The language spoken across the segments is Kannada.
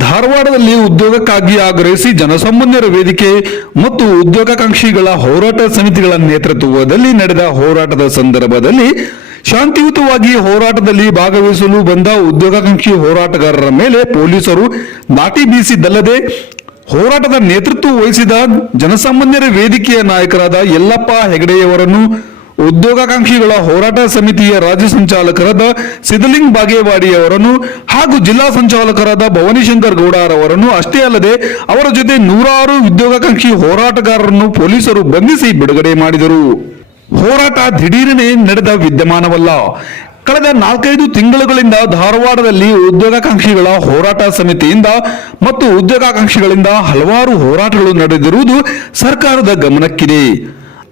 ಧಾರವಾಡದಲ್ಲಿ ಉದ್ಯೋಗಕ್ಕಾಗಿ ಆಗ್ರಹಿಸಿ ಜನಸಾಮಾನ್ಯರ ವೇದಿಕೆ ಮತ್ತು ಉದ್ಯೋಗಾಕಾಂಕ್ಷಿಗಳ ಹೋರಾಟ ಸಮಿತಿಗಳ ನೇತೃತ್ವದಲ್ಲಿ ನಡೆದ ಹೋರಾಟದ ಸಂದರ್ಭದಲ್ಲಿ ಶಾಂತಿಯುತವಾಗಿ ಹೋರಾಟದಲ್ಲಿ ಭಾಗವಹಿಸಲು ಬಂದ ಉದ್ಯೋಗಾಕಾಂಕ್ಷಿ ಹೋರಾಟಗಾರರ ಮೇಲೆ ಪೊಲೀಸರು ನಾಟಿ ಬೀಸಿದ್ದಲ್ಲದೆ ಹೋರಾಟದ ನೇತೃತ್ವ ವಹಿಸಿದ ಜನಸಾಮಾನ್ಯರ ವೇದಿಕೆಯ ನಾಯಕರಾದ ಯಲ್ಲಪ್ಪ ಹೆಗಡೆಯವರನ್ನು ಉದ್ಯೋಗಾಕಾಂಕ್ಷಿಗಳ ಹೋರಾಟ ಸಮಿತಿಯ ರಾಜ್ಯ ಸಂಚಾಲಕರಾದ ಸಿದ್ದಲಿಂಗ್ ಬಾಗೇವಾಡಿಯವರನ್ನು ಹಾಗೂ ಜಿಲ್ಲಾ ಸಂಚಾಲಕರಾದ ಭವಾನಿಶಂಕರ್ ಗೌಡರವರನ್ನು ಅಷ್ಟೇ ಅಲ್ಲದೆ ಅವರ ಜೊತೆ ನೂರಾರು ಉದ್ಯೋಗಾಕಾಂಕ್ಷಿ ಹೋರಾಟಗಾರರನ್ನು ಪೊಲೀಸರು ಬಂಧಿಸಿ ಬಿಡುಗಡೆ ಮಾಡಿದರು. ಹೋರಾಟ ದಿಢೀರನೆ ನಡೆದ ವಿದ್ಯಮಾನವಲ್ಲ. ಕಳೆದ ನಾಲ್ಕೈದು ತಿಂಗಳುಗಳಿಂದ ಧಾರವಾಡದಲ್ಲಿ ಉದ್ಯೋಗಾಕಾಂಕ್ಷಿಗಳ ಹೋರಾಟ ಸಮಿತಿಯಿಂದ ಮತ್ತು ಉದ್ಯೋಗಾಕಾಂಕ್ಷಿಗಳಿಂದ ಹಲವಾರು ಹೋರಾಟಗಳು ನಡೆದಿರುವುದು ಸರ್ಕಾರದ ಗಮನಕ್ಕಿದೆ.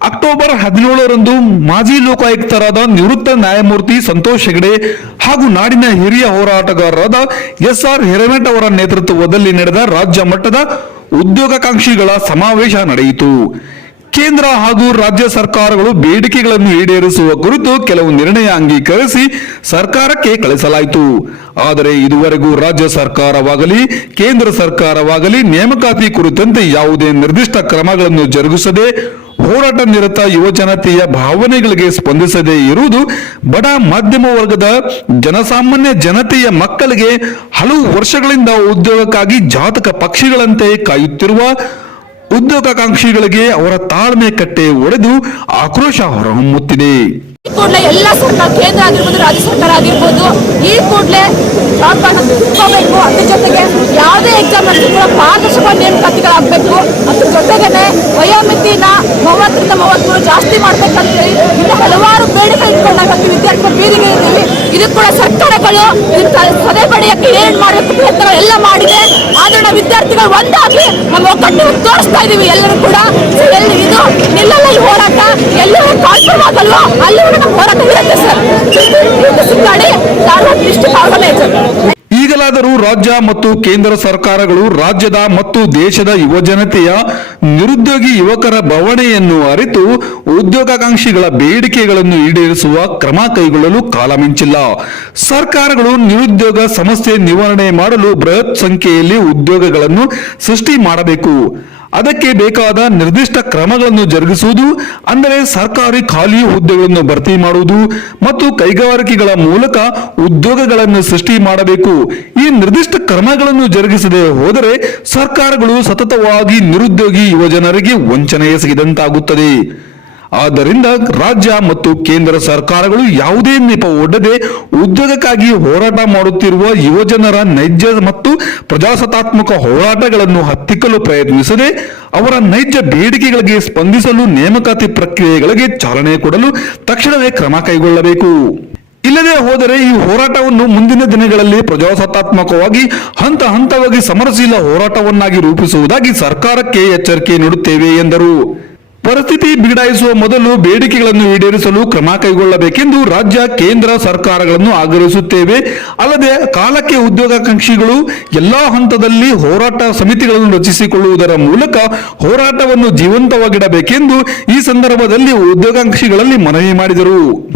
ಅಕ್ಟೋಬರ್ ಹದಿನೇಳರಂದು ಮಾಜಿ ಲೋಕಾಯುಕ್ತರಾದ ನಿವೃತ್ತ ನ್ಯಾಯಮೂರ್ತಿ ಸಂತೋಷ್ ಹೆಗಡೆ ಹಾಗೂ ನಾಡಿನ ಹಿರಿಯ ಹೋರಾಟಗಾರರಾದ ಎಸ್ ಆರ್ ಹಿರೇಮಠ್ ಅವರ ನೇತೃತ್ವದಲ್ಲಿ ನಡೆದ ರಾಜ್ಯ ಮಟ್ಟದ ಉದ್ಯೋಗಾಕಾಂಕ್ಷಿಗಳ ಸಮಾವೇಶ ನಡೆಯಿತು. ಕೇಂದ್ರ ಹಾಗೂ ರಾಜ್ಯ ಸರ್ಕಾರಗಳು ಬೇಡಿಕೆಗಳನ್ನು ಈಡೇರಿಸುವ ಕುರಿತು ಕೆಲವು ನಿರ್ಣಯ ಅಂಗೀಕರಿಸಿ ಸರ್ಕಾರಕ್ಕೆ ಕಳಿಸಲಾಯಿತು. ಆದರೆ ಇದುವರೆಗೂ ರಾಜ್ಯ ಸರ್ಕಾರವಾಗಲಿ, ಕೇಂದ್ರ ಸರ್ಕಾರವಾಗಲಿ ನೇಮಕಾತಿ ಕುರಿತಂತೆ ಯಾವುದೇ ನಿರ್ದಿಷ್ಟ ಕ್ರಮಗಳನ್ನು ಜರುಗಿಸದೆ ಹೋರಾಟ ನಿರತ ಯುವ ಜನತೆಯ ಭಾವನೆಗಳಿಗೆ ಸ್ಪಂದಿಸದೇ ಇರುವುದು ಬಡ ಮಧ್ಯಮ ವರ್ಗದ ಜನಸಾಮಾನ್ಯ ಜನತೆಯ ಮಕ್ಕಳಿಗೆ ಹಲವು ವರ್ಷಗಳಿಂದ ಉದ್ಯೋಗಕ್ಕಾಗಿ ಜಾತಕ ಪಕ್ಷಿಗಳಂತೆ ಕಾಯುತ್ತಿರುವ ಉದ್ಯೋಗಾಕಾಂಕ್ಷಿಗಳಿಗೆ ಅವರ ತಾಳ್ಮೆ ಕಟ್ಟೆ ಒಡೆದು ಆಕ್ರೋಶ ಹೊರಹೊಮ್ಮುತ್ತಿದೆ. ಕೂಡಲೇ ಎಲ್ಲ ಸರ್ಕಾರ, ಕೇಂದ್ರ ಆಗಿರ್ಬೋದು, ರಾಜ್ಯ ಸರ್ಕಾರ ಆಗಿರ್ಬೋದು, ಈ ಕೂಡಲೇ ಜಾಬ್ಗಳನ್ನ ಬಿಟ್ಕೋಬೇಕು ಅದ್ರ ಜೊತೆಗೆ ಯಾವುದೇ ಎಕ್ಸಾಮ್ ನಡೆಸಿದ್ರು ಪಾರದರ್ಶಕ ನೇಮಕಾತಿಗಳಾಗಬೇಕು ಅದ್ರ ಜೊತೆಗೇನೆ ವಯೋಮಿತಿನ ಮೂವತ್ತರಿಂದ ಮೂವತ್ಮೂರು ಜಾಸ್ತಿ ಮಾಡ್ಬೇಕಂತೇಳಿ ಇನ್ನು ಹಲವಾರು ಬೇಡಿಕೆ ಇಟ್ಕೊಂಡಾಗ ವಿದ್ಯಾರ್ಥಿಗಳು ಬೀದಿಗೆ ಇದ್ದೀವಿ ಇದು ಕೂಡ ಸರ್ಕಾರಗಳು ಇದನ್ನ ಸದೆ ಪಡೆಯಕ್ಕೆ ಏನ್ ಮಾಡಬೇಕು ಮಾಡಿದೆ ಆದ್ರೆ ನಾವು ವಿದ್ಯಾರ್ಥಿಗಳು ಒಂದಾಗಿ ನಮ್ಮ ಒಕ್ಕಟ್ಟು ತೋರಿಸ್ತಾ ಇದೀವಿ ಎಲ್ಲರೂ ಕೂಡ So ಎಲ್ಲಿ ಇದು ನಿಲ್ಲಲ್ಲ ಈ ಹೋರಾಟ ಎಲ್ಲರೂ ಕಾನ್ಫರ್ಮ್ ಆಗಲ್ವೋ ಅಲ್ಲಿವರೆಗೂ ನಮ್ಮ ಹೋರಾಟ ಇರುತ್ತೆ ಸರ್ ಸಿಕ್ಕಾಡಿ ಧಾರವಾಡ ಡಿಸ್ಟಿಕ್ ಆರ್ಗನೈಸರ್ ಈಗಲಾದರೂ ರಾಜ್ಯ ಮತ್ತು ಕೇಂದ್ರ ಸರ್ಕಾರಗಳು ರಾಜ್ಯದ ಮತ್ತು ದೇಶದ ಯುವಜನತೆಯ ನಿರುದ್ಯೋಗಿ ಯುವಕರ ಬವಣೆಯನ್ನು ಅರಿತು ಉದ್ಯೋಗಾಕಾಂಕ್ಷಿಗಳ ಬೇಡಿಕೆಗಳನ್ನು ಈಡೇರಿಸುವ ಕ್ರಮ ಕೈಗೊಳ್ಳಲು ಕಾಲ ಮಿಂಚಿಲ್ಲ ಸರ್ಕಾರಗಳು ನಿರುದ್ಯೋಗ ಸಮಸ್ಯೆ ನಿವಾರಣೆ ಮಾಡಲು ಬೃಹತ್ ಸಂಖ್ಯೆಯಲ್ಲಿ ಉದ್ಯೋಗಗಳನ್ನು ಸೃಷ್ಟಿ ಮಾಡಬೇಕು. ಅದಕ್ಕೆ ಬೇಕಾದ ನಿರ್ದಿಷ್ಟ ಕ್ರಮಗಳನ್ನು ಜರುಗಿಸುವುದು, ಅಂದರೆ ಸರ್ಕಾರಿ ಖಾಲಿ ಹುದ್ದೆಗಳನ್ನು ಭರ್ತಿ ಮಾಡುವುದು ಮತ್ತು ಕೈಗಾರಿಕೆಗಳ ಮೂಲಕ ಉದ್ಯೋಗಗಳನ್ನು ಸೃಷ್ಟಿ ಮಾಡಬೇಕು. ಈ ನಿರ್ದಿಷ್ಟ ಕ್ರಮಗಳನ್ನು ಜರುಗಿಸದೆ ಹೋದರೆ ಸರ್ಕಾರಗಳು ಸತತವಾಗಿ ನಿರುದ್ಯೋಗಿ ಯುವಜನರಿಗೆ ವಂಚನೆ ಎಸಗಿದಂತಾಗುತ್ತದೆ. ಆದ್ದರಿಂದ ರಾಜ್ಯ ಮತ್ತು ಕೇಂದ್ರ ಸರ್ಕಾರಗಳು ಯಾವುದೇ ನೆಪ ಒಡ್ಡದೆ ಉದ್ಯೋಗಕ್ಕಾಗಿ ಹೋರಾಟ ಮಾಡುತ್ತಿರುವ ಯುವಜನರ ನೈಜ ಮತ್ತು ಪ್ರಜಾಸತ್ತಾತ್ಮಕ ಹೋರಾಟಗಳನ್ನು ಹತ್ತಿಕ್ಕಲು ಪ್ರಯತ್ನಿಸದೆ ಅವರ ನೈಜ ಬೇಡಿಕೆಗಳಿಗೆ ಸ್ಪಂದಿಸಲು ನೇಮಕಾತಿ ಪ್ರಕ್ರಿಯೆಗಳಿಗೆ ಚಾಲನೆ ಕೊಡಲು ತಕ್ಷಣವೇ ಕ್ರಮ ಕೈಗೊಳ್ಳಬೇಕು. ಇಲ್ಲದೆ ಹೋದರೆ ಈ ಹೋರಾಟವನ್ನು ಮುಂದಿನ ದಿನಗಳಲ್ಲಿ ಪ್ರಜಾಸತ್ತಾತ್ಮಕವಾಗಿ ಹಂತ ಹಂತವಾಗಿ ಸಮರಶೀಲ ಹೋರಾಟವನ್ನಾಗಿ ರೂಪಿಸುವುದಾಗಿ ಸರ್ಕಾರಕ್ಕೆ ಎಚ್ಚರಿಕೆ ನೀಡುತ್ತೇವೆ ಎಂದರು. ಪರಿಸ್ಥಿತಿ ಬಿಗಡಾಯಿಸುವ ಮೊದಲು ಬೇಡಿಕೆಗಳನ್ನು ಈಡೇರಿಸಲು ಕ್ರಮ ಕೈಗೊಳ್ಳಬೇಕೆಂದು ರಾಜ್ಯ, ಕೇಂದ್ರ ಸರ್ಕಾರಗಳನ್ನು ಆಗ್ರಹಿಸುತ್ತೇವೆ. ಅಲ್ಲದೆ ಕಾಲಕ್ಕೆ ಉದ್ಯೋಗಾಕಾಂಕ್ಷಿಗಳು ಎಲ್ಲಾ ಹಂತದಲ್ಲಿ ಹೋರಾಟ ಸಮಿತಿಗಳನ್ನು ರಚಿಸಿಕೊಳ್ಳುವುದರ ಮೂಲಕ ಹೋರಾಟವನ್ನು ಜೀವಂತವಾಗಿಡಬೇಕೆಂದು ಈ ಸಂದರ್ಭದಲ್ಲಿ ಉದ್ಯೋಗಾಂಕ್ಷಿಗಳಲ್ಲಿ ಮನವಿ ಮಾಡಿದರು.